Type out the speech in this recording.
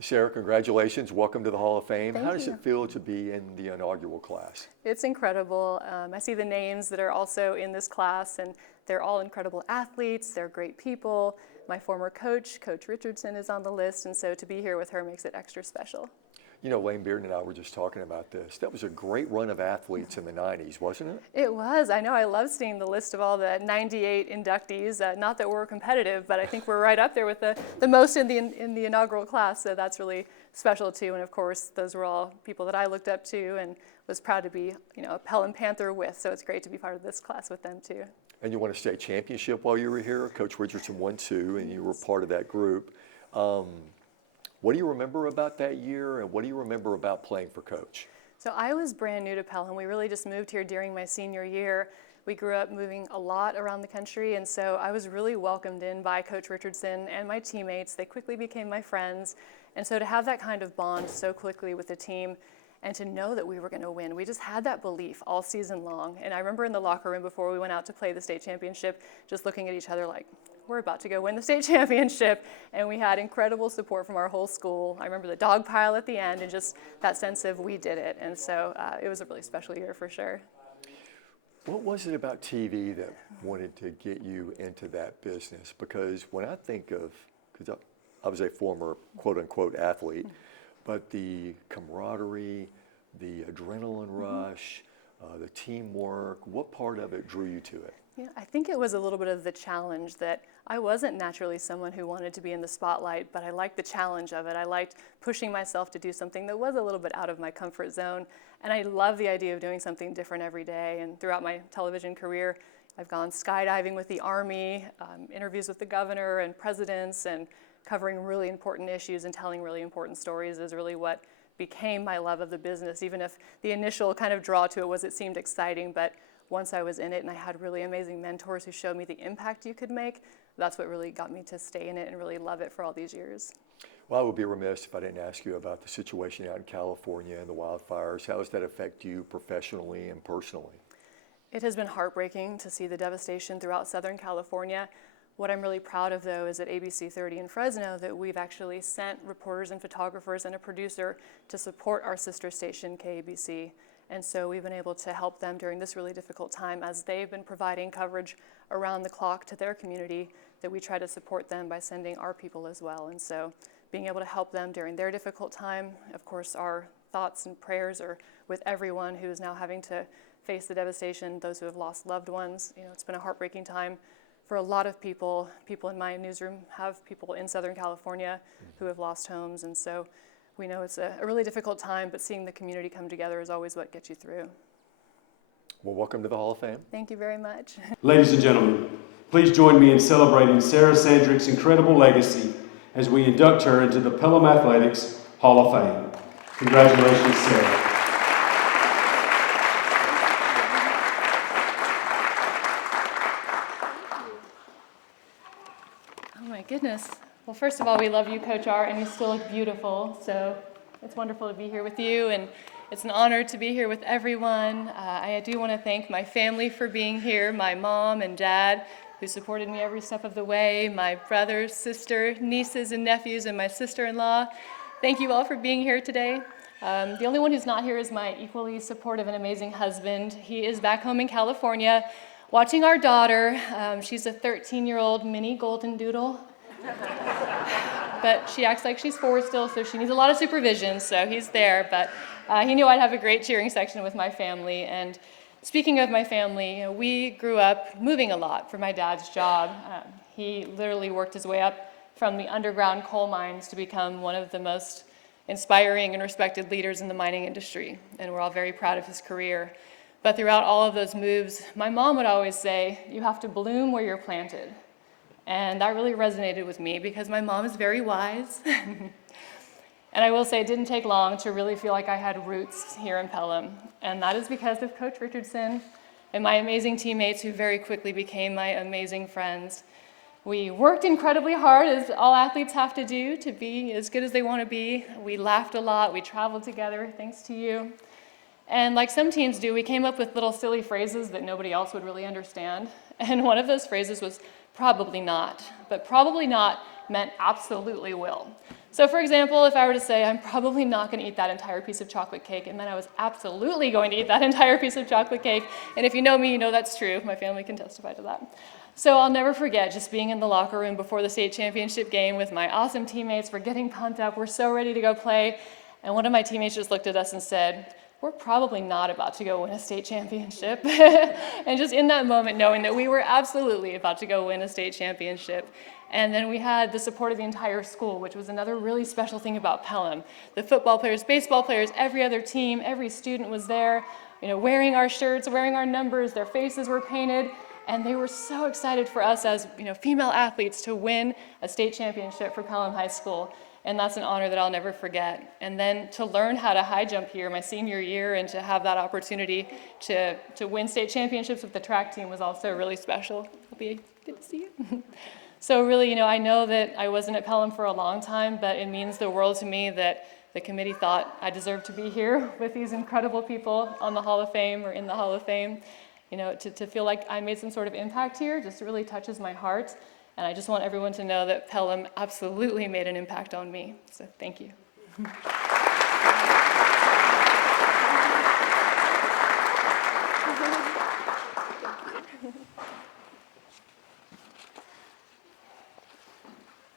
Sarah, congratulations. Welcome to the Hall of Fame. Thank How does you. it feel to be in the inaugural class? It's incredible. I see the names that are also in this class, and they're all incredible athletes. They're great people. My former coach, Coach Richardson, is on the list, and so to be here with her makes it extra special. You know, Lane Bearden and I were just talking about this. That was a great run of athletes in the 90s, wasn't it? It was. I know. I love seeing the list of all the 98 inductees. Not that we're competitive, but I think we're right up there with the most in the inaugural class. So that's really special too. And of course, those were all people that I looked up to and was proud to be, a Pelham Panther with. So it's great to be part of this class with them too. And you won a state championship while you were here. Coach Richardson won too, and you were part of that group. What do you remember about that year, and what do you remember about playing for Coach? So I was brand new to Pelham. We really just moved here during my senior year. We grew up moving a lot around the country, and so I was really welcomed in by Coach Richardson and my teammates. They quickly became my friends, and so to have that kind of bond so quickly with the team and to know that we were going to win, we just had that belief all season long. And I remember in the locker room before we went out to play the state championship, just looking at each other like, we're about to go win the state championship. And we had incredible support from our whole school. I remember the dog pile at the end and just that sense of we did it. And so it was a really special year for sure. What was it about TV that wanted to get you into that business? Because when I think of, because I was a former quote unquote athlete, but the camaraderie, the adrenaline rush, the teamwork, what part of it drew you to it? Yeah, I think it was a little bit of the challenge that I wasn't naturally someone who wanted to be in the spotlight, but I liked the challenge of it. I liked pushing myself to do something that was a little bit out of my comfort zone. And I love the idea of doing something different every day. And throughout my television career, I've gone skydiving with the Army, interviews with the governor and presidents, and covering really important issues and telling really important stories is really what became my love of the business, even if the initial kind of draw to it was it seemed exciting. But once I was in it and I had really amazing mentors who showed me the impact you could make, that's what really got me to stay in it and really love it for all these years. Well, I would be remiss if I didn't ask you about the situation out in California and the wildfires. How does that affect you professionally and personally? It has been heartbreaking to see the devastation throughout Southern California. What I'm really proud of, though, is at ABC 30 in Fresno that we've actually sent reporters and photographers and a producer to support our sister station, KABC. And so we've been able to help them during this really difficult time as they've been providing coverage around the clock to their community, that we try to support them by sending our people as well. And so being able to help them during their difficult time, of course, our thoughts and prayers are with everyone who is now having to face the devastation, those who have lost loved ones. It's been a heartbreaking time for a lot of people. People in my newsroom have people in Southern California who have lost homes. And so we know it's a really difficult time, but seeing the community come together is always what gets you through. Well, welcome to the Hall of Fame. Thank you very much. Ladies and gentlemen, please join me in celebrating Sara Sandrik's incredible legacy as we induct her into the Pelham Athletics Hall of Fame. Congratulations, Sara. Oh my goodness. Well, first of all, we love you, Coach Art, and you still look beautiful. So it's wonderful to be here with you, and it's an honor to be here with everyone. I do want to thank my family for being here, my mom and dad, who supported me every step of the way, my brothers, sister, nieces, and nephews, and my sister-in-law. Thank you all for being here today. The only one who's not here is my equally supportive and amazing husband. He is back home in California watching our daughter. She's a 13-year-old mini golden doodle. But she acts like she's 4 still, so she needs a lot of supervision, so he's there. But he knew I'd have a great cheering section with my family. And speaking of my family, we grew up moving a lot for my dad's job. He literally worked his way up from the underground coal mines to become one of the most inspiring and respected leaders in the mining industry. And we're all very proud of his career. But throughout all of those moves, my mom would always say, you have to bloom where you're planted. And that really resonated with me because my mom is very wise. And I will say it didn't take long to really feel like I had roots here in Pelham. And that is because of Coach Richardson and my amazing teammates who very quickly became my amazing friends. We worked incredibly hard, as all athletes have to do, to be as good as they want to be. We laughed a lot. We traveled together, thanks to you. And like some teams do, we came up with little silly phrases that nobody else would really understand. And one of those phrases was probably not. But probably not meant absolutely will. So for example, if I were to say, I'm probably not going to eat that entire piece of chocolate cake, and then I was absolutely going to eat that entire piece of chocolate cake, and if you know me, you know that's true. My family can testify to that. So I'll never forget just being in the locker room before the state championship game with my awesome teammates. We're getting pumped up. We're so ready to go play. And one of my teammates just looked at us and said, we're probably not about to go win a state championship. And just in that moment, knowing that we were absolutely about to go win a state championship. And then we had the support of the entire school, which was another really special thing about Pelham. The football players, baseball players, every other team, every student was there, wearing our shirts, wearing our numbers, their faces were painted. And they were so excited for us as female athletes to win a state championship for Pelham High School. And that's an honor that I'll never forget. And then to learn how to high jump here my senior year and to have that opportunity to win state championships with the track team was also really special. It'll be good to see you. So really, I know that I wasn't at Pelham for a long time, but it means the world to me that the committee thought I deserved to be here with these incredible people on the Hall of Fame or in the Hall of Fame. To feel like I made some sort of impact here just really touches my heart. And I just want everyone to know that Pelham absolutely made an impact on me. So thank you.